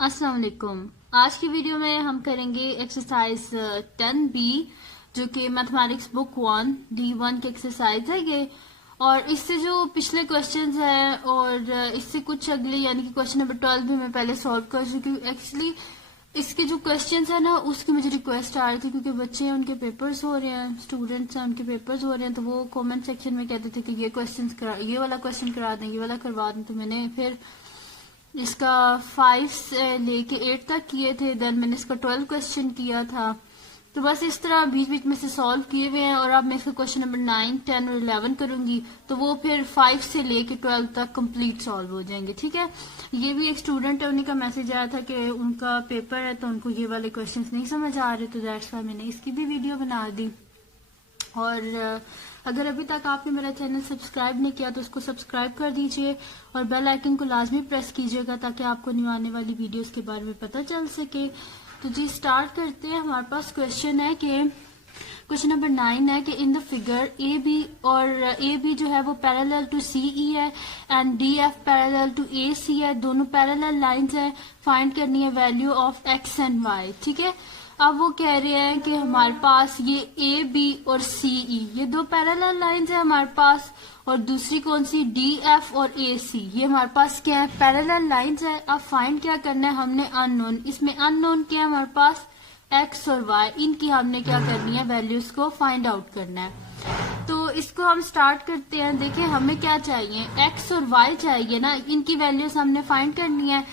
अस्सलाम वालेकुम। आज की वीडियो में हम करेंगे एक्सरसाइज 10B जो कि मैथमेटिक्स बुक 1 D1 की एक्सरसाइज है ये। और इससे जो पिछले क्वेश्चंस हैं और इससे कुछ अगले यानी कि क्वेश्चन नंबर 12 भी मैं पहले सॉल्व कर चुकी हूँ। एक्चुअली इसके जो क्वेश्चंस है ना उसकी मुझे रिक्वेस्ट आ रही थी क्योंकि बच्चे हैं उनके पेपर्स हो रहे हैं, स्टूडेंट्स हैं उनके पेपर्स हो रहे हैं, तो वो कमेंट सेक्शन में कहते थे कि ये वाला क्वेश्चन करा दें, ये वाला करवा दें। तो मैंने फिर इसका 5 से लेके 8 तक किए थे, देन मैंने इसका 12 क्वेश्चन किया था। तो बस इस तरह बीच बीच में से सॉल्व किए हुए हैं और अब मैं इसका क्वेश्चन नंबर 9, 10 और 11 करूंगी तो वो फिर 5 से लेके 12 तक कंप्लीट सॉल्व हो जाएंगे। ठीक है, ये भी एक स्टूडेंट है, उन्हीं का मैसेज आया था कि उनका पेपर है तो उनको ये वाले क्वेश्चंस नहीं समझ आ रहे, तो दैट्स व्हाई मैंने इसकी भी वीडियो बना दी। और अगर अभी तक आपने मेरा चैनल सब्सक्राइब नहीं किया तो उसको सब्सक्राइब कर दीजिए और बेल आइकन को लाजमी प्रेस कीजिएगा ताकि आपको न्यू आने वाली वीडियोस के बारे में पता चल सके। तो जी स्टार्ट करते हैं। हमारे पास क्वेश्चन है कि क्वेश्चन नंबर 9 है कि in the figure A B और ए बी जो है वो पैरेलल टू सी ई है and D F parallel to A C है, दोनों पैरेलल लाइंस है, फाइंड करनी है value of X and Y. ठीक है, अब वो कह रहे हैं कि हमारे पास ये ए बी और सी ई ये दो पैरेलल लाइंस है हमारे पास, और दूसरी कौन सी डी एफ और ए सी ये हमारे पास क्या है पैरेलल लाइंस है। अब फाइंड क्या करना है हमने अननोन, इसमें अननोन क्या है हमारे पास एक्स और वाई, इनकी हमने क्या करनी है वैल्यूज को फाइंड आउट करना है। तो इसको हम स्टार्ट करते हैं। देखिए हमें क्या चाहिए एक्स और वाई चाहिए ना, इनकी वैल्यूज हमने फाइंड करनी है।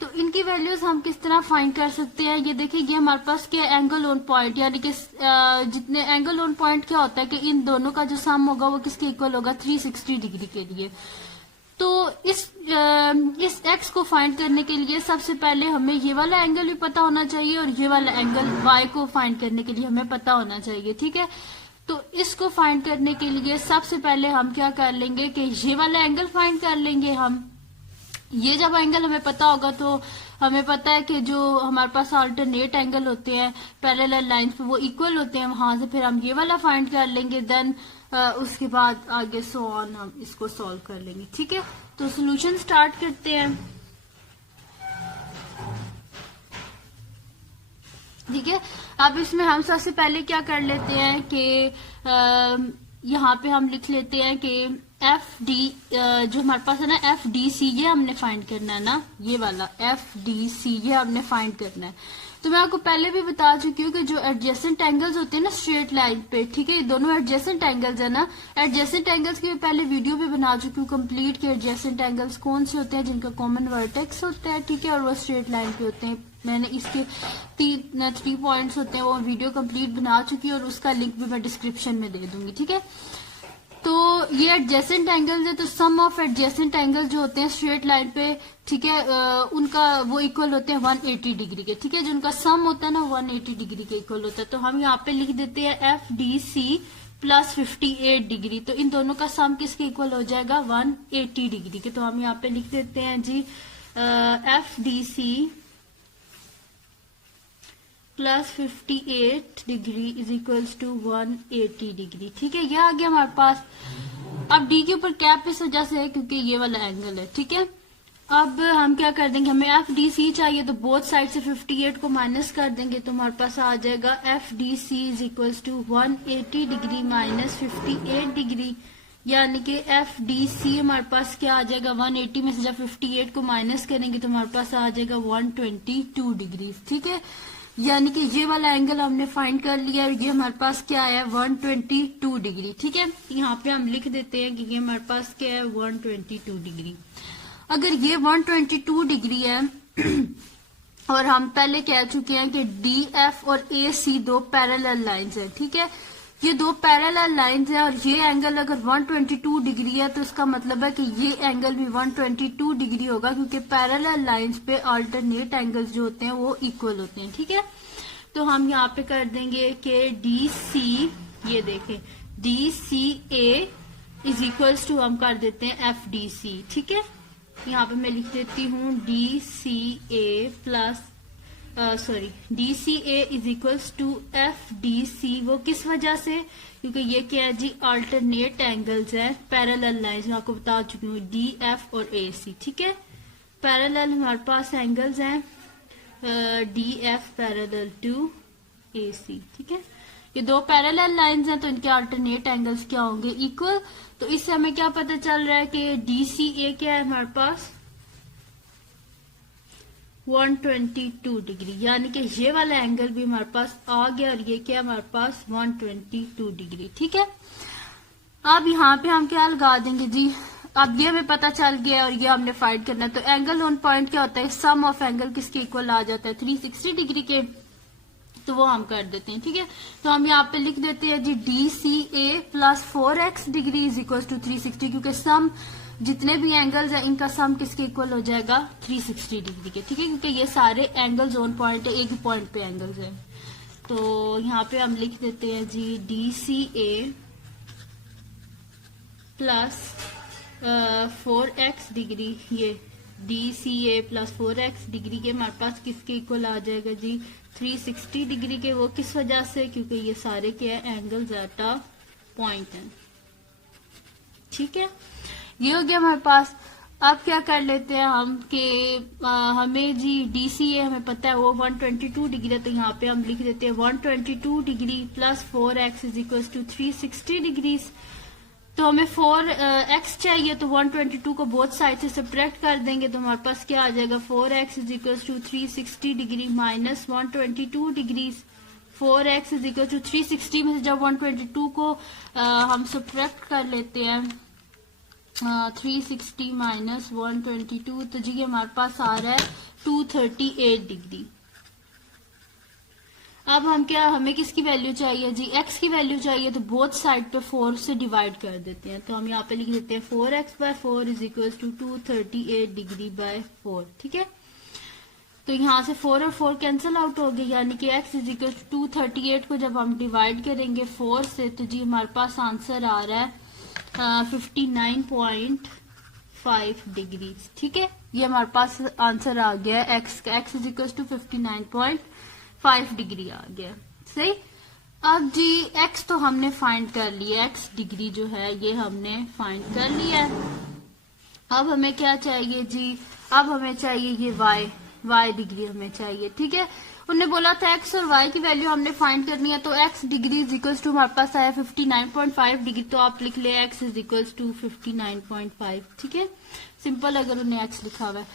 तो इनकी वैल्यूज हम किस तरह फाइंड कर सकते हैं, ये देखिए ये हमारे पास क्या एंगल ऑन पॉइंट, यानी कि जितने एंगल ऑन पॉइंट क्या होता है कि इन दोनों का जो सम होगा वो किसके इक्वल होगा 360 डिग्री के लिए। तो इस एक्स को फाइंड करने के लिए सबसे पहले हमें ये वाला एंगल भी पता होना चाहिए और ये वाला एंगल वाई को फाइंड करने के लिए हमें पता होना चाहिए। ठीक है, तो इसको फाइंड करने के लिए सबसे पहले हम क्या कर लेंगे कि ये वाला एंगल फाइंड कर लेंगे हम। ये जब एंगल हमें पता होगा तो हमें पता है कि जो हमारे पास अल्टरनेट एंगल होते हैं पैरेलल लाइंस पे वो इक्वल होते हैं, वहां से फिर हम ये वाला फाइंड कर लेंगे। देन उसके बाद आगे सो ऑन हम इसको सॉल्व कर लेंगे। ठीक है, तो सॉल्यूशन स्टार्ट करते हैं। ठीक है, अब इसमें हम सबसे पहले क्या कर लेते हैं कि यहाँ पे हम लिख लेते हैं कि एफ डी जो हमारे पास है ना एफ डी सी ये हमने फाइंड करना है ना, ये वाला एफ डी सी ये हमने फाइंड करना है। तो मैं आपको पहले भी बता चुकी हूँ कि जो एडजेसेंट एंगल्स होते हैं ना स्ट्रेट लाइन पे, ठीक है, ये दोनों एडजेसेंट एंगल्स है ना। एडजेसेंट एंगल्स की पहले वीडियो भी बना चुकी हूँ कंप्लीट के एडजेसेंट एंगल्स कौन से होते हैं जिनका कॉमन वर्टेक्स होता है, ठीक है, और वो स्ट्रेट लाइन पे होते हैं। मैंने इसके 3 पॉइंट्स होते हैं वो वीडियो कंप्लीट बना चुकी है और उसका लिंक भी मैं डिस्क्रिप्शन में दे दूंगी। ठीक है, तो ये एडजेसेंट एंगल्स है, तो सम ऑफ एडजेसेंट एंगल जो होते हैं स्ट्रेट लाइन पे, ठीक है, उनका वो इक्वल होते हैं 180 डिग्री के। ठीक है, जो उनका सम होता है ना 180 डिग्री के इक्वल होता है। तो हम यहाँ पे लिख देते हैं F D C plus 58 degree, तो इन दोनों का सम किसके इक्वल हो जाएगा 180 डिग्री के। तो हम यहाँ पे लिख देते हैं G F D C plus 58 degree is equals to 180 degree. ठीक है, ये आ गया हमारे पास। अब डी के ऊपर कैप इस वजह से है क्योंकि ये वाला एंगल है। ठीक है, अब हम क्या कर देंगे, हमें एफ डी सी चाहिए तो बोथ साइड से 58 को माइनस कर देंगे तो हमारे पास आ जाएगा F D C is equals to 180 degree minus 58 degree, यानी कि एफ डी सी हमारे पास क्या आ जाएगा 180 में से जब 58 को माइनस करेंगे तो हमारे पास आ जाएगा 122 डिग्री। ठीक है, यानी कि ये वाला एंगल हमने फाइंड कर लिया है, ये हमारे पास क्या है 122 डिग्री। ठीक है, यहाँ पे हम लिख देते हैं कि ये हमारे पास क्या है 122 डिग्री। अगर ये 122 डिग्री है और हम पहले कह चुके हैं कि डी एफ और ए सी दो पैरेलल लाइंस है, ठीक है, ये दो पैरेलल लाइंस है और ये एंगल अगर 122 डिग्री है तो इसका मतलब है कि ये एंगल भी 122 डिग्री होगा क्योंकि पैरेलल लाइंस पे अल्टरनेट एंगल्स जो होते हैं वो इक्वल होते हैं। ठीक है, तो हम यहाँ पे कर देंगे कि डी सी, ये देखें D C A is equals to हम कर देते हैं एफ डी सी। ठीक है, यहाँ पे मैं लिख देती हूँ D C A plus D C A is equals to F D C. वो किस वजह से, क्योंकि ये क्या है जी अल्टरनेट एंगल्स है पैरेलल लाइंस, मैं आपको बता चुकी हूँ डी एफ और ए सी। ठीक है, पैरेलल हमारे पास एंगल्स हैं D F parallel to A सी। ठीक है, ये दो पैरेलल लाइंस हैं तो इनके अल्टरनेट एंगल्स क्या होंगे, इक्वल। तो इससे हमें क्या पता चल रहा है कि डी सी ए क्या है हमारे पास 122 डिग्री, यानी कि ये वाला एंगल भी हमारे पास आ गया और ये क्या हमारे पास 122 डिग्री। ठीक है, अब यहाँ पे हम क्या लगा देंगे जी, अब ये हमें पता चल गया और ये हमने फाइंड करना है। तो एंगल ऑन पॉइंट क्या होता है, सम ऑफ एंगल किसके इक्वल आ जाता है 360 डिग्री के, तो वो हम कर देते हैं। ठीक है, तो हम यहाँ पे लिख देते हैं जी D C A plus 4x degree is equal to 360, क्योंकि सम जितने भी एंगल्स हैं इनका सम किसके इक्वल हो जाएगा 360 डिग्री के। ठीक है, क्योंकि ये सारे एंगल्स ऑन पॉइंट है, एक ही पॉइंट पे एंगल्स हैं। तो यहाँ पे हम लिख देते हैं जी D C A plus 4x degree, ये D C A plus 4x degree के हमारे पास किसके इक्वल आ जाएगा जी 360 डिग्री के। वो किस वजह से, क्योंकि ये सारे क्या है एंगल्स एट अ पॉइंट हैं। ठीक है, ये हो गया हमारे पास। अब क्या कर लेते हैं हम कि हमें जी डी सी ए हमें पता है वो 122 डिग्री है, तो यहाँ पे हम लिख देते हैं 122 degree plus 4x is equal to 360 degree. तो हमें 4x चाहिए, तो 122 को बोथ साइड से सब्ट्रैक्ट कर देंगे, तो हमारे पास क्या आ जाएगा 4x is equal to 360 degree minus 122 degree. 4x is equal to 360 में से जब 122 को हम सब्ट्रैक्ट कर लेते हैं 360 माइनस 122, तो जी हमारे पास आ रहा है 238 डिग्री। अब हम क्या, हमें किसकी वैल्यू चाहिए जी, x की वैल्यू चाहिए, तो बोथ साइड पे 4 से डिवाइड कर देते हैं। तो हम यहाँ पे लिख देते हैं 4x by 4 is equal to 238 degree by 4। ठीक है, तो यहाँ से 4 और 4 कैंसिल आउट हो गए, यानी कि x इज इक्वल टू 238 को जब हम डिवाइड करेंगे 4 से, तो जी हमारे पास आंसर आ रहा है 59.5 डिग्री। ठीक है, ये हमारे पास आंसर आ गया है x का, x is equal to 59.5 degree आ गया। सही, अब जी x तो हमने फाइंड कर लिया, x डिग्री जो है ये हमने फाइंड कर लिया है। अब हमें क्या चाहिए जी, अब हमें चाहिए ये y डिग्री हमें चाहिए। ठीक है, उन्होंने बोला था x और y की वैल्यू हमने फाइंड करनी है, तो x degree is equal to हमारे पास आया 59.5 डिग्री, तो आप लिख ले x इज इक्वल टू 59.5। ठीक है, सिंपल अगर उन्हें x लिखा हुआ है।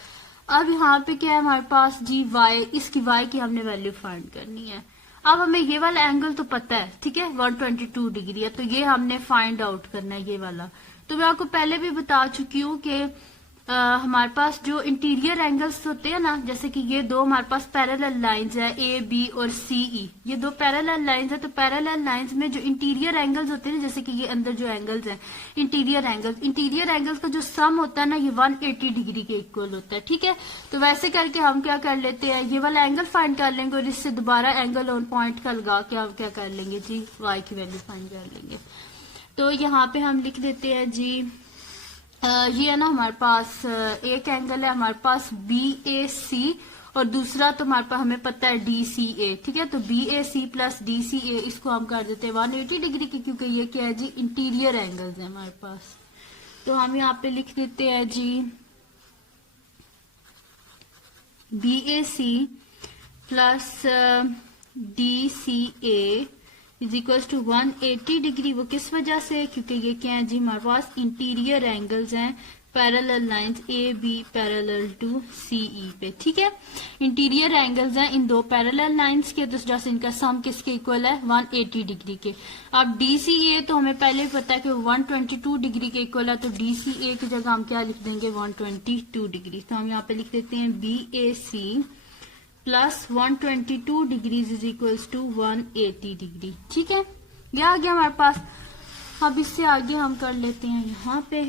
अब यहाँ पे क्या है हमारे पास जी y, इसकी y की हमने वैल्यू फाइंड करनी है। अब हमें ये वाला एंगल तो पता है, ठीक है 122 डिग्री है, तो ये हमने फाइंड आउट करना है ये वाला। तो मैं आपको पहले भी बता चुकी हूँ कि हमारे पास जो इंटीरियर एंगल्स होते हैं ना, जैसे कि ये दो हमारे पास पैरेलल लाइंस है ए बी और सी ई, ये दो पैरेलल लाइंस है। तो पैरेलल लाइंस में जो इंटीरियर एंगल्स होते हैं, जैसे कि ये अंदर जो एंगल्स हैं इंटीरियर एंगल्स का जो सम होता है ना, ये 180 डिग्री के इक्वल होता है। ठीक है, तो वैसे करके हम क्या कर लेते हैं, ये वाला एंगल फाइंड कर लेंगे और इससे दोबारा एंगल ऑन पॉइंट का लगा के हम क्या कर लेंगे जी वाई की वैल्यू फाइंड कर लेंगे। तो यहाँ पे हम लिख देते हैं जी ये है ना हमारे पास एक एंगल है हमारे पास BAC और दूसरा तो हमारे पास हमें पता है DCA। ठीक है, तो BAC प्लस DCA इसको हम कर देते हैं 180 डिग्री की, क्योंकि ये क्या है जी इंटीरियर एंगल्स है हमारे पास। तो हम यहाँ पे लिख देते हैं जी BAC plus DCA is equal to 180 degree. वो किस वजह से, क्योंकि ये क्या है जी हमारे पास इंटीरियर एंगल्स हैं, parallel lines A B parallel to CE पे। ठीक है, इंटीरियर एंगल्स हैं इन दो पैरेलल लाइंस के, तो जैसे इनका सम किसके इक्वल है 180 डिग्री के। अब DCA तो हमें पहले ही पता है कि 122 डिग्री के इक्वल है, तो DCA की जगह हम क्या लिख देंगे 122 डिग्री। तो हम यहाँ पे लिख देते हैं BAC plus 122 degrees is equals to 180 degree. ठीक है, ये आ गया हमारे पास। अब इससे आगे हम कर लेते हैं यहाँ पे।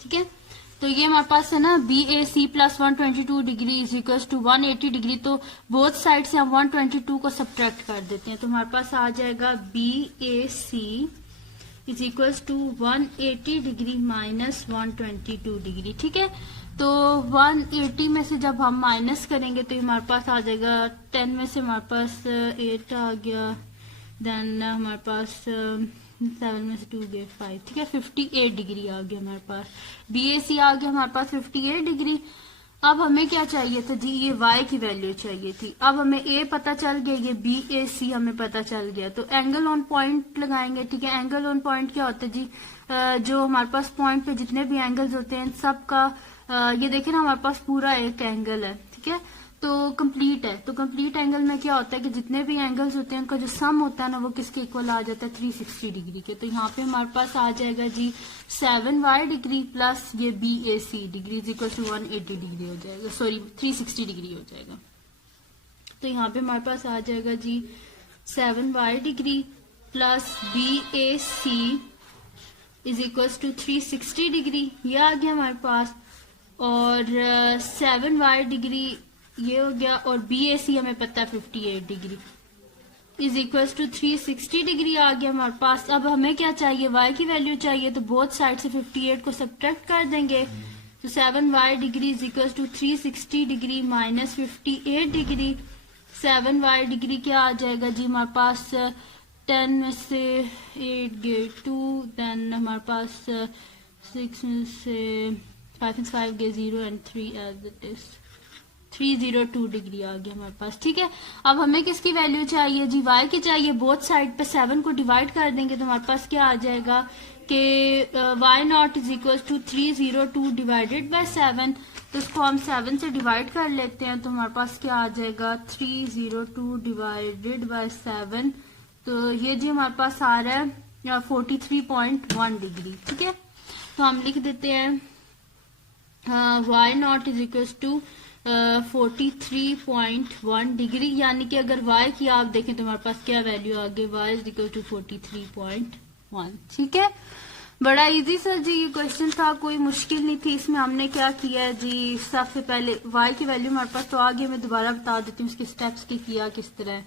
ठीक है, तो ये हमारे पास है ना BAC plus 122 degree is equals to 180 degree, तो बोथ साइड से हम 122 को सब्ट्रैक्ट कर देते हैं, तो हमारे पास आ जाएगा BAC is equals to 180 degree minus 122 degree. ठीक है, तो 180 में से जब हम माइनस करेंगे तो हमारे पास आ जाएगा 10 में से हमारे पास 8 आ गया, देन हमारे पास 7 में से 2 गया 5। ठीक है, 58 डिग्री आ गया हमारे पास। BAC आ गया हमारे पास 58 डिग्री। अब हमें क्या चाहिए था जी, ये y की वैल्यू चाहिए थी। अब हमें a पता चल गया, ये BAC हमें पता चल गया, तो एंगल ऑन पॉइंट लगाएंगे। ठीक है, एंगल ऑन पॉइंट क्या होता है जी, जो हमारे पास पॉइंट पे जितने भी एंगल्स होते हैं सबका, ये देखिए ना हमारे पास पूरा एक एंगल है। ठीक है, तो कंप्लीट है। तो कंप्लीट एंगल में क्या होता है कि जितने भी एंगल्स होते हैं उनका जो सम होता है ना वो किसके इक्वल आ जाता है, 360 डिग्री के। तो यहाँ पे हमारे पास आ जाएगा जी 7y डिग्री प्लस ये BAC degree is equal to 180 degree हो जाएगा, सॉरी 360 डिग्री हो जाएगा। तो यहाँ पे हमारे पास आ जाएगा जी 7y degree plus BAC is equal to 360 degree, ये आ गया हमारे पास। और 7y डिग्री ये हो गया, और BAC हमें पता है 58 degree is equal to 360 degree आ गया हमारे पास। अब हमें क्या चाहिए, y की वैल्यू चाहिए, तो बोथ साइड से 58 को सब्ट्रैक्ट कर देंगे। तो 7y degree is equal to 360 degree minus 58 degree. 7y degree क्या आ जाएगा जी हमारे पास, 10 में से 8 गए 2, देन हमारे पास 6 में से 5 में 5 गए 0 and 3 as it is 302 degree आ गया हमारे पास। ठीक है, अब हमें किसकी वैल्यू चाहिए जी, y की चाहिए। बोथ साइड पे 7 को डिवाइड कर देंगे तो हमारे पास क्या आ जाएगा कि y0 is equal to 302 divided by 7। तो इसको हम 7 से डिवाइड कर लेते हैं, तो हमारे पास क्या आ जाएगा 302 डिवाइडेड बाय 7। तो ये जी हमारे पास आ रहा है 43.1 डिग्री। ठीक है, तो हम लिख देते हैं y0 is equal to 43.1 degree, यानी कि अगर y की आप देखें तो हमारे पास क्या वैल्यू आ गई, y इज इक्वल टू 43.1। ठीक है, बड़ा इजी सा जी ये क्वेश्चन था, कोई मुश्किल नहीं थी। इसमें हमने क्या किया है जी, सबसे पहले y की वैल्यू हमारे पास तो आगे मैं दोबारा बता देती हूँ उसके स्टेप्स के किया किस तरह।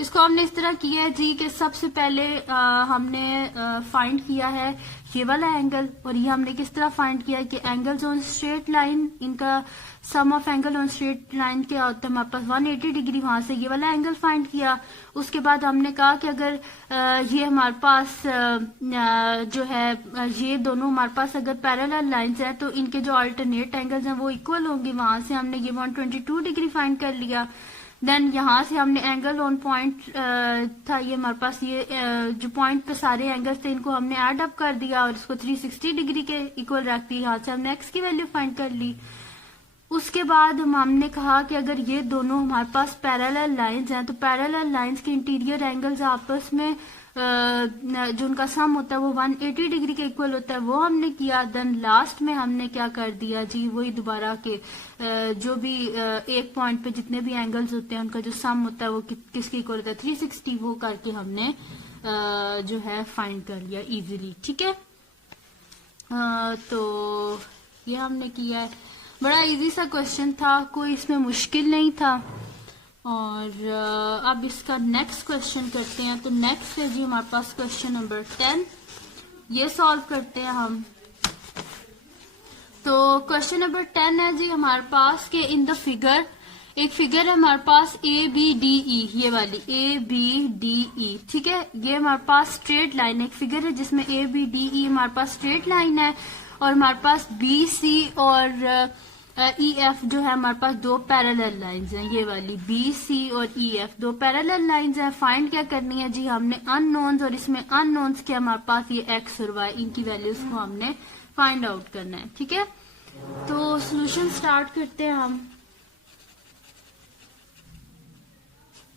इसको हमने इस तरह किया है जी कि सबसे पहले हमने फाइंड किया है ये वाला एंगल, और ये हमने किस तरह फाइंड किया है कि एंगल्स ऑन स्ट्रेट लाइन, इनका sum of angle on straight line क्या होता है हमारे पास 180 डिग्री, वहां से ये वाला एंगल फाइंड किया। उसके बाद हमने कहा कि अगर ये हमारे पास जो है ये दोनों हमारे पास अगर पैरेलल लाइंस हैं तो इनके जो अल्टरनेट एंगल्स हैं वो इक्वल होंगे, वहां से हमने ये 122 डिग्री फाइंड कर लिया। देन यहाँ से हमने एंगल ऑन पॉइंट था ये हमारे पास, ये जो पॉइंट पे सारे एंगल्स थे इनको हमने ऐड अप कर दिया और इसको 360 डिग्री के इक्वल रख दिया। यहाँ से हमने एक्स की वैल्यू फाइंड कर ली। उसके बाद हमने कहा कि अगर ये दोनों हमारे पास पैरेलल लाइंस हैं तो पैरेलल लाइंस के इंटीरियर एंगल्स आपस में जो उनका सम होता है वो 180 डिग्री के इक्वल होता है, वो हमने किया। देन लास्ट में हमने क्या कर दिया जी, वही दोबारा के जो भी एक पॉइंट पे जितने भी एंगल्स होते हैं उनका जो सम होता है वो किसके इक्वल होता है 360, वो करके हमने जो है फाइंड कर लिया इजीली। ठीक है, तो ये हमने किया है, बड़ा इजी सा क्वेश्चन था, कोई इसमें मुश्किल नहीं था। और अब इसका नेक्स्ट क्वेश्चन करते हैं। तो नेक्स्ट है जी हमारे पास क्वेश्चन नंबर 10, ये सॉल्व करते हैं हम। तो क्वेश्चन नंबर 10 है जी हमारे पास के इन द फिगर, एक फिगर है हमारे पास ABDE, ये वाली ABDE। ठीक है, ये हमारे पास स्ट्रेट लाइन एक फिगर है जिसमें ABDE हमारे पास स्ट्रेट लाइन है, और हमारे पास BC और EF जो है हमारे पास दो पैरेलल लाइंस हैं, ये वाली BC और EF दो पैरेलल लाइंस हैं। फाइंड क्या करनी है जी, हमने अननोन्स, और इसमें अननोन्स के हमारे पास ये X और Y, इनकी वैल्यूज को हमने फाइंड आउट करना है। ठीक है, तो सॉल्यूशन स्टार्ट करते हैं हम।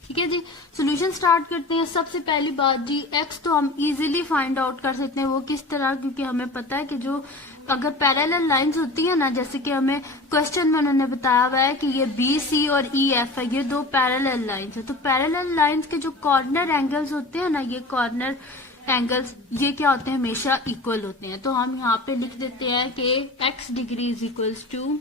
ठीक है जी, सॉल्यूशन स्टार्ट करते हैं। सबसे पहली बात जी, एक्स तो हम इजीली फाइंड आउट कर सकते हैं, वो किस तरह, क्योंकि हमें पता है कि जो अगर पैरेलल लाइंस होती है ना, जैसे कि हमें क्वेश्चन में उन्होंने बताया हुआ है कि ये BC और EF है, ये दो पैरेलल लाइंस है, तो पैरेलल लाइंस के जो कॉर्नर एंगल्स होते हैं ना, ये कॉर्नर एंगल्स ये क्या होते हैं, हमेशा इक्वल होते हैं। तो हम यहाँ पे लिख देते हैं कि x degree is equals to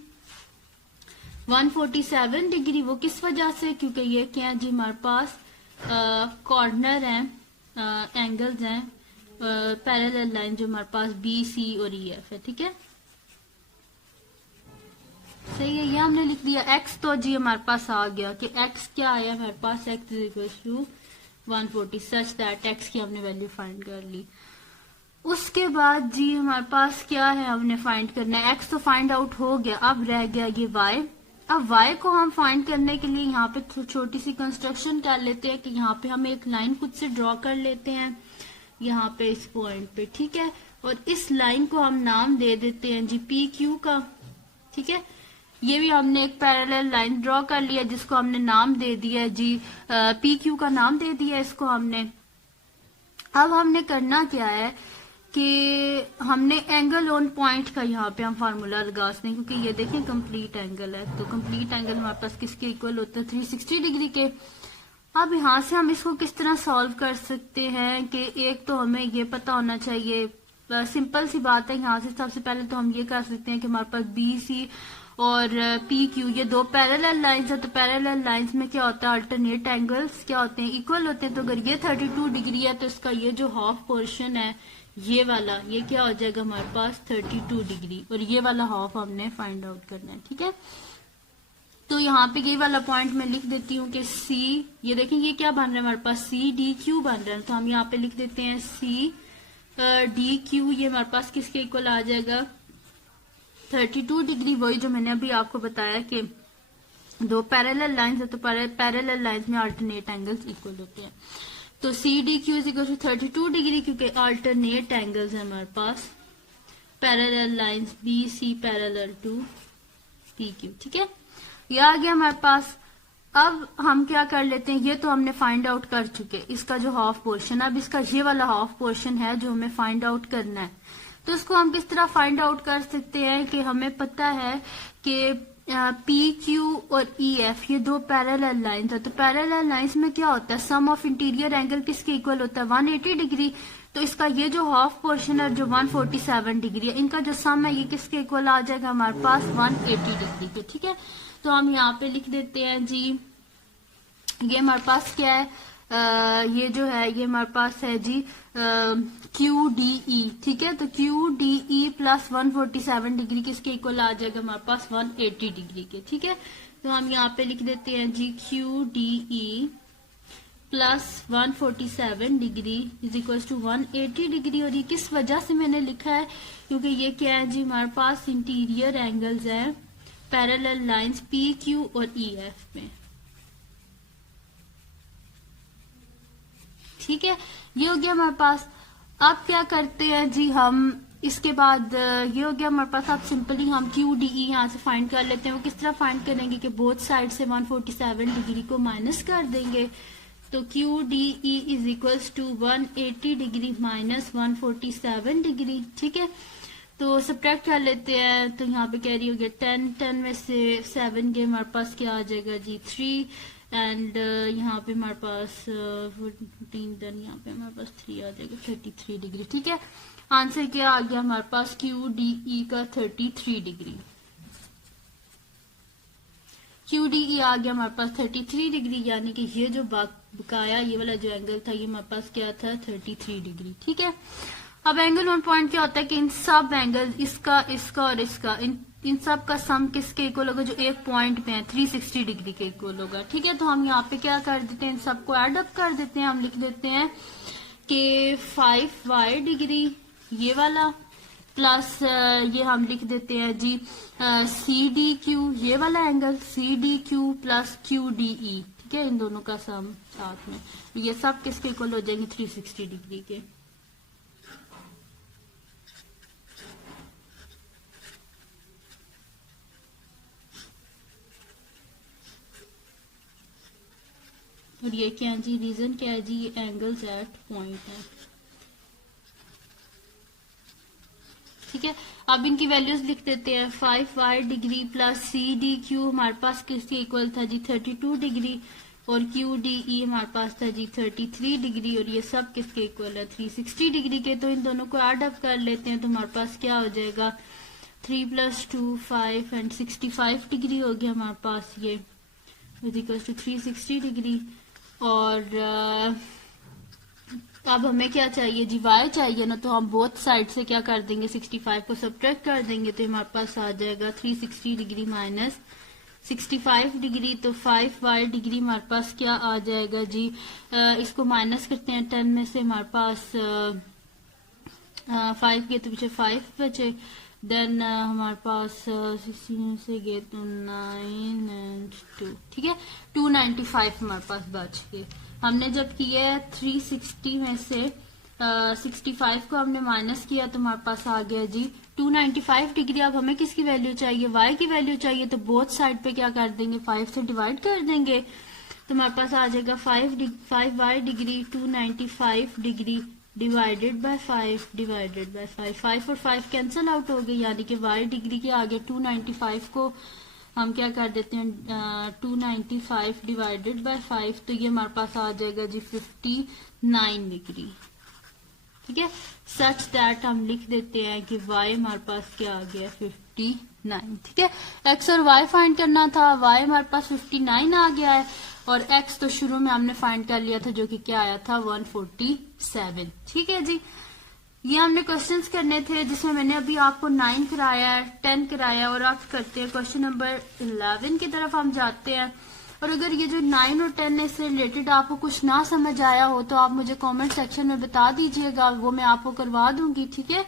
147 degree. वो किस वजह से, क्योंकि ये क्या है जी हमारे पास कॉर्नर हैं, एंगल्स हैं, पैरेलल लाइन जो हमारे पास BC और EF है। ठीक है, सही है, ये हमने लिख दिया। x तो जी हमारे पास आ गया कि x क्या आया हमारे पास, x is equal to 140 such that x की हमने वैल्यू फाइंड कर ली। उसके बाद जी हमारे पास क्या है, हमने फाइंड करना है। एक्स तो फाइंड आउट हो गया, अब रह गया ये वाई। अब वाई को हम फाइंड करने के लिए यहाँ पे छोटी सी कंस्ट्रक्शन कर लेते हैं कि यहाँ पे हम एक लाइन खुद से ड्रॉ कर लेते हैं यहाँ पे इस पॉइंट पे, ठीक है। और इस लाइन को हम नाम दे देते हैं जी पी क्यू का, ठीक है। ये भी हमने एक पैरेलल लाइन ड्रॉ कर लिया जिसको हमने नाम दे दिया जी पी क्यू का नाम दे दिया इसको हमने। अब हमने करना क्या है कि हमने एंगल ऑन पॉइंट का यहाँ पे हम फार्मूला लगा सकते हैं, क्योंकि ये देखें कंप्लीट एंगल है, तो कंप्लीट एंगल हमारे पास किसके इक्वल होता है, 360 डिग्री के। अब यहाँ से हम इसको किस तरह सॉल्व कर सकते हैं कि एक तो हमें ये पता होना चाहिए, सिंपल सी बात है। यहाँ से सबसे पहले तो हम ये कर सकते हैं कि हमारे पास बी सी और पी क्यू ये दो पैरेलल लाइंस है, तो पैरेलल लाइंस में क्या होता है, अल्टरनेट एंगल्स क्या होते हैं, इक्वल होते हैं। तो अगर ये 32 डिग्री है तो इसका ये जो हाफ पोर्शन है ये वाला, ये क्या हो जाएगा हमारे पास 32 डिग्री, और ये वाला हाफ हमने फाइंड आउट करना है, ठीक है। तो यहाँ पे ये वाला पॉइंट मैं लिख देती हूँ कि सी, ये देखें ये क्या बन रहा है हमारे पास, सी डी क्यू बन रहा है। तो हम यहाँ पे लिख देते हैं सी डी क्यू, ये हमारे पास किसके इक्वल आ जाएगा 32 डिग्री। वही जो मैंने अभी आपको बताया कि दो पैरेलल लाइंस है तो पैरेलल लाइंस में अल्टरनेट एंगल्स इक्वल होते हैं। तो C D Q is equal to 32 degree, क्योंकि अल्टरनेट एंगल्स है हमारे पास parallel lines B C parallel to P Q, ठीक है। ये आ गया हमारे पास। अब हम क्या कर लेते हैं, ये तो हमने फाइंड आउट कर चुके इसका जो हाफ पोर्शन, अब इसका ये वाला हाफ पोर्शन है जो हमें फाइंड आउट करना है। तो इसको हम किस तरह फाइंड आउट कर सकते हैं कि हमें पता है कि पी क्यू और ई एफ ये दो पैरेलल लाइंस है, तो पैरेलल लाइंस में क्या होता है, सम ऑफ इंटीरियर एंगल किसके इक्वल होता है 180 डिग्री। तो इसका ये जो हाफ पोर्शन है जो 147 डिग्री है, इनका जो सम है ये किसके इक्वल आ जाएगा हमारे पास 180 डिग्री के, ठीक है। तो हम यहाँ पे लिख देते हैं जी, ये हमारे पास क्या है, ये जो है ये हमारे पास है जी क्यू डी ई, ठीक है। तो Q D E plus 147 degree किसके इक्वल आ जाएगा हमारे पास 180 डिग्री के, ठीक है। तो हम यहाँ पे लिख देते हैं जी Q D E plus 147 degree is equal to 180 degree. और ये किस वजह से मैंने लिखा है, क्योंकि ये क्या है जी हमारे पास इंटीरियर एंगल्स है पैरेलल लाइंस पी क्यू और ई एफ में, ठीक है। ये हो गया हमारे पास। अब क्या करते हैं जी हम, इसके बाद ये हो गया हमारे पास। अब सिंपली हम क्यू डी ई यहाँ से फाइंड कर लेते हैं। वो किस तरह फाइंड करेंगे कि बोथ साइड से 147 डिग्री को माइनस कर देंगे। तो Q D E is equals to 180 degree minus 147 degree, ठीक है। तो सब्ट्रैक्ट कर लेते हैं, तो यहाँ पे कैरी हो गया 10 में से 7 के हमारे पास क्या आ जाएगा जी 3, एंड यहाँ पे हमारे पास 14 10, यहाँ पे हमारे पास 3 आ जाएगा 33 डिग्री, ठीक है। आंसर क्या आ गया हमारे पास क्यू डी ई का 33 डिग्री, क्यू डी ई आ गया हमारे पास 33 डिग्री, यानी कि ये जो बकाया ये वाला जो एंगल था ये हमारे पास क्या था 33 डिग्री, ठीक है। अब एंगल ऑन पॉइंट क्या होता है कि इन सब एंगल, इसका इसका और इसका, इन सब का सम किसके इक्वल होगा, जो एक पॉइंट पे है 360 डिग्री के इक्वल होगा, ठीक है। तो हम यहाँ पे क्या कर देते हैं, इन सबको एड अप कर देते हैं। हम लिख देते हैं कि 5y डिग्री ये वाला प्लस ये हम लिख देते हैं जी सी डी क्यू ये वाला angle, C D Q plus Q D E, ठीक है। इन दोनों का सम साथ में, ये सब किसके इक्वल हो जाएंगे 360 डिग्री के। और ये क्या है जी, रीजन क्या है जी, ये एंगल्स एट पॉइंट है, ठीक है। अब इनकी वैल्यूज लिख देते हैं। 5y degree plus C D Q हमारे पास किसके इक्वल था जी 32 डिग्री, और क्यू डी ई हमारे पास था जी 33 डिग्री, और ये सब किसके इक्वल है 360 डिग्री के। तो इन दोनों को एड अप कर लेते हैं, तो हमारे पास क्या हो जाएगा 3 + 2 5 एंड 65 डिग्री हो गया हमारे पास, ये इज इक्वल टू 360 डिग्री। और अब हमें क्या चाहिए जी, y चाहिए ना, तो हम बोथ साइड से क्या कर देंगे 65 को सब्ट्रैक्ट कर देंगे, तो हमारे पास आ जाएगा 360 डिग्री माइनस 65 डिग्री। तो 5y डिग्री हमारे पास क्या आ जाएगा जी, इसको माइनस करते हैं 10 में से हमारे पास 5 के तो पीछे 5 बचे, देन हमारे पास 16 से गए तो 9 एंड 2, ठीक है 295 हमारे पास बच गए। हमने जब किया है 360 में से 65 को हमने माइनस किया तो हमारे पास आ गया जी 295 डिग्री। अब हमें किसकी वैल्यू चाहिए, y की वैल्यू चाहिए, तो बोथ साइड पे क्या कर देंगे 5 से डिवाइड कर देंगे, तो हमारे पास आ जाएगा 5y degree 295 degree divided by 5 divided by 5 और 5 कैंसिल आउट हो गए, यानी कि y डिग्री के आगे 295 को हम क्या कर देते हैं 295 डिवाइडेड बाय 5, तो ये हमारे पास आ जाएगा जी 59 डिग्री, ठीक है। सच दैट हम लिख देते हैं कि y हमारे पास क्या आ गया 59, ठीक है। x और y फाइंड करना था, y हमारे पास 59 आ गया है और x तो शुरू में हमने फाइंड कर लिया था जो कि क्या आया था 147, ठीक है जी। ये हमने क्वेश्चंस करने थे जिसमें मैंने अभी आपको 9 कराया है, 10 कराया, और आप करते हैं क्वेश्चन नंबर 11 की तरफ हम जाते हैं। और अगर ये जो 9 और 10 है इससे रिलेटेड आपको कुछ ना समझ आया हो तो आप मुझे कमेंट सेक्शन में बता दीजिएगा, वो मैं आपको करवा दूंगी, ठीक है।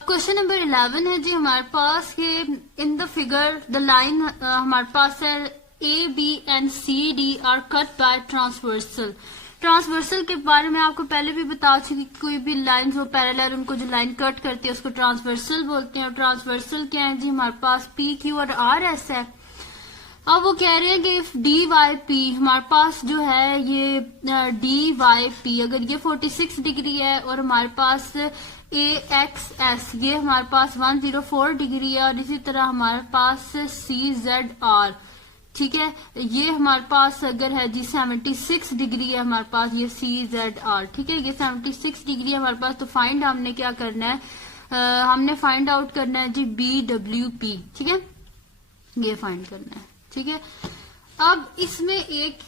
क्वेश्चन नंबर 11 है जी हमारे पास कि in the figure the line हमारे पास है A B and C D are cut by transversal. Transversal के बारे में आपको पहले भी बता चुकी, कोई भी लाइन हो पैरेलल उनको जो लाइन कट करती है उसको ट्रांसवर्सल बोलते हैं। और ट्रांसवर्सल क्या है जी हमारे पास पी क्यू और आर एस है। अब वो कह रहे हैं कि इफ डी वाई पी हमारे पास जो है ये डी वाई पी अगर ये 46 डिग्री है और हमारे पास ए एक्स एस ये हमारे पास 104 डिग्री है, और इसी तरह हमारे पास सी जेड आर, ठीक है, ये हमारे पास अगर है जी 76 डिग्री है हमारे पास ये सी जेड आर, ठीक है, ये 76 डिग्री है हमारे पास। तो फाइंड हमने क्या करना है, हमने फाइंड आउट करना है जी बी डब्ल्यू पी, ठीक है, ये फाइंड करना है, ठीक है। अब इसमें एक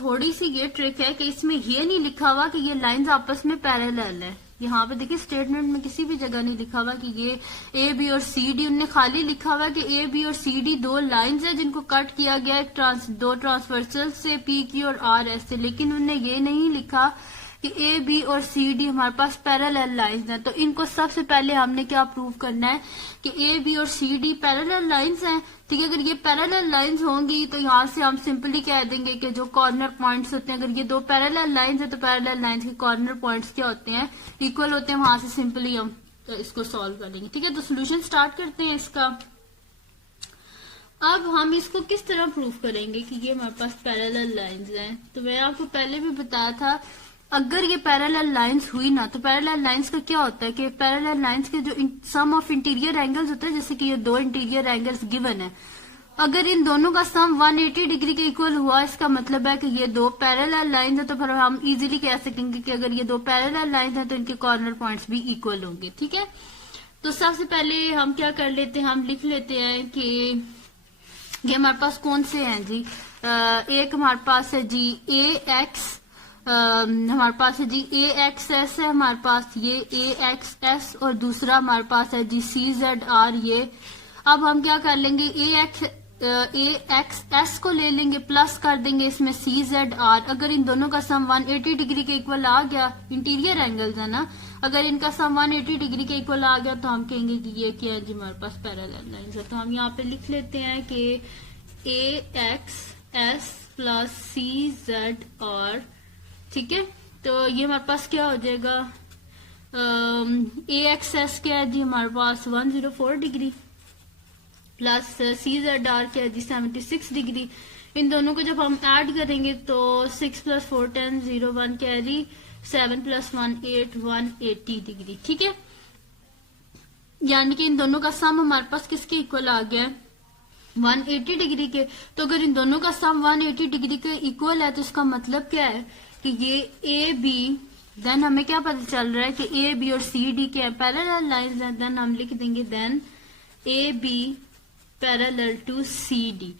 थोड़ी सी ये ट्रिक है कि इसमें ये नहीं लिखा हुआ कि ये लाइंस आपस में पैरेलल है। यहाँ पे देखिए स्टेटमेंट में किसी भी जगह नहीं लिखा हुआ कि ये ए बी और सी डी, उनने खाली लिखा हुआ कि ए बी और सी डी दो लाइंस है जिनको कट किया गया है दो ट्रांसवर्सल से पी क्यू और आर एस से, लेकिन उनने ये नहीं लिखा कि ए बी और सी डी हमारे पास पैरेलल लाइंस हैं। तो इनको सबसे पहले हमने क्या प्रूव करना है कि ए बी और सी डी पैरेलल लाइंस हैं, ठीक है। अगर ये पैरेलल लाइंस होंगी तो यहाँ से हम सिंपली कह देंगे कि जो कॉर्नर पॉइंट्स होते हैं, अगर ये दो पैरेलल लाइंस है तो पैरेलल लाइंस के कॉर्नर पॉइंट्स क्या होते हैं, इक्वल होते हैं। वहां से सिंपली हम इसको सॉल्व कर लेंगे, ठीक है। तो सोल्यूशन स्टार्ट करते हैं इसका। अब हम इसको किस तरह प्रूव करेंगे कि ये हमारे पास पैरेलल लाइंस हैं। तो मैं आपको पहले भी बताया था अगर ये पैरेलल लाइंस हुई ना तो पैरेलल लाइंस का क्या होता है कि पैरेलल लाइंस के जो सम ऑफ इंटीरियर एंगल्स होते हैं, जैसे कि ये दो इंटीरियर एंगल्स गिवन है, अगर इन दोनों का सम 180 डिग्री के इक्वल हुआ इसका मतलब है कि ये दो पैरेलल लाइंस है। तो फिर हम इजीली कह सकेंगे कि अगर ये दो पैरेलल लाइंस है तो इनके कॉर्नर पॉइंट्स भी इक्वल होंगे, ठीक है। तो सबसे पहले हम क्या कर लेते हैं, हम लिख लेते हैं कि ये हमारे पास कौन से हैं जी, एक हमारे पास है जी ए एक्स, हमारे पास है जी ए एक्स एस है हमारे पास ये ए एक्स एस, और दूसरा हमारे पास है जी सी जेड आर ये। अब हम क्या कर लेंगे ए एक्स एस को ले लेंगे प्लस कर देंगे इसमें सी जेड आर। अगर इन दोनों का सम 180 डिग्री के इक्वल आ गया, इंटीरियर एंगल्स है ना, अगर इनका सम 180 डिग्री के इक्वल आ गया तो हम कहेंगे कि ये क्या है जी हमारे पास पैरेलल लाइंस है। तो हम यहाँ पे लिख लेते हैं कि A X S plus C Z R, ठीक है। तो ये हमारे पास क्या हो जाएगा, ए एक्स एस क्या है जी हमारे पास 104 degree plus C Z R क्या है जी 76 डिग्री। इन दोनों को जब हम ऐड करेंगे तो 6 + 4 10 0 1 कैरी 7 + 1 8 180 डिग्री, ठीक है। यानी कि इन दोनों का सम हमारे पास किसके इक्वल आ गया है 180 डिग्री के। तो अगर इन दोनों का सम 180 डिग्री के इक्वल है तो इसका मतलब क्या है कि ये ए बी, देन हमें क्या पता चल रहा है कि ए बी और सी डी के पैरेलल लाइंस हैं। देन हम लिख देंगे then A B parallel to C D.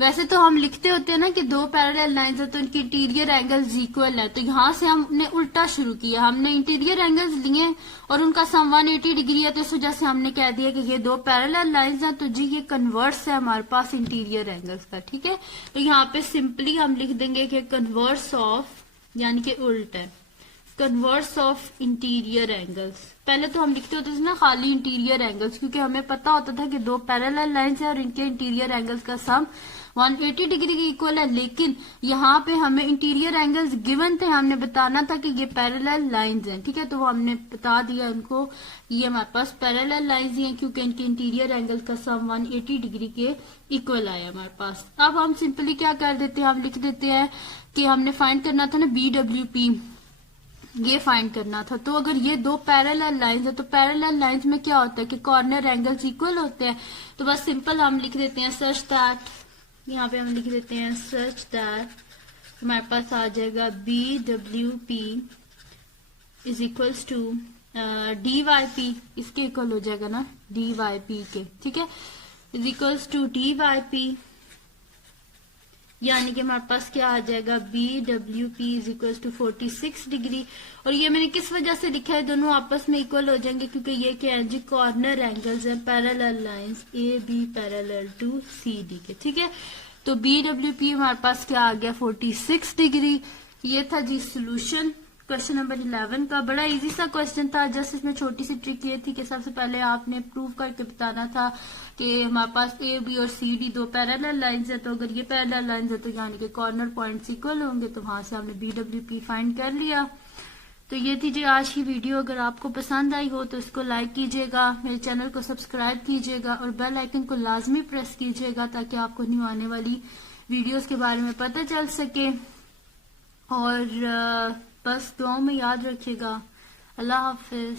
वैसे तो हम लिखते होते हैं ना कि दो पैरेलल लाइंस है तो इनकी इंटीरियर एंगल्स इक्वल है, तो यहाँ से हमने उल्टा शुरू किया, हमने इंटीरियर एंगल्स लिए और उनका सम 180 डिग्री है, तो इस वजह से हमने कह दिया कि ये दो पैरेलल लाइंस हैं। तो जी ये कन्वर्स है हमारे पास इंटीरियर एंगल्स का, ठीक है। तो यहाँ पे सिंपली हम लिख देंगे कि कन्वर्स ऑफ, यानी कि उल्ट है, कन्वर्स ऑफ इंटीरियर एंगल्स। पहले तो हम लिखते होते थे ना खाली इंटीरियर एंगल्स, क्योंकि हमें पता होता था कि दो पैरेलल लाइंस है और इनके इंटीरियर एंगल्स का सम 180 डिग्री के इक्वल है। लेकिन यहाँ पे हमें इंटीरियर एंगल्स गिवन थे, हमने बताना था कि ये पैरेलल लाइंस हैं, ठीक है। तो वो हमने बता दिया उनको, ये हमारे पास पैरेलल लाइंस ही हैं क्योंकि इनके इंटीरियर एंगल का सम 180 डिग्री के इक्वल आया हमारे पास। अब हम सिंपली क्या कर देते हैं, हम लिख देते हैं कि हमने फाइंड करना था ना BWP, ये फाइंड करना था। तो अगर ये दो पैरेलल लाइंस है तो पैरेलल लाइंस में क्या होता है कि कॉर्नर एंगल्स इक्वल होते हैं। तो बस सिंपल हम लिख देते हैं सच दैट, यहाँ पे हम लिख देते हैं सच दैट हमारे पास आ जाएगा BWP is equals to DYP, इसके इक्वल हो जाएगा ना DYP के, ठीक है, इज इक्वल्स टू DYP, यानी कि हमारे पास क्या आ जाएगा BWP is equals to 46 degree. और ये मैंने किस वजह से लिखा है, दोनों आपस में इक्वल हो जाएंगे क्योंकि ये क्या है जी, कॉर्नर एंगल्स है parallel lines AB parallel to CD के, ठीक है। तो BWP हमारे पास क्या आ गया 46 डिग्री। ये था जी सोल्यूशन क्वेश्चन नंबर 11 का। बड़ा इजी सा क्वेश्चन था, जस्ट इसमें छोटी सी ट्रिक ये थी कि सबसे पहले आपने प्रूव करके बताना था कि हमारे पास AB और CD दो पैरेलल लाइंस है। तो अगर ये पैरेलल लाइंस है तो यानी कि कॉर्नर पॉइंट्स इक्वल होंगे, तो वहां से हमने BWP फाइंड कर लिया। तो ये थी जी आज की वीडियो। अगर आपको पसंद आई हो तो इसको लाइक कीजिएगा, मेरे चैनल को सब्सक्राइब कीजिएगा और बेल आइकन को लाजमी प्रेस कीजिएगा ताकि आपको न्यू आने वाली वीडियोस के बारे में पता चल सके। और बस दुआओं में याद रखिएगा। अल्लाह हाफिज।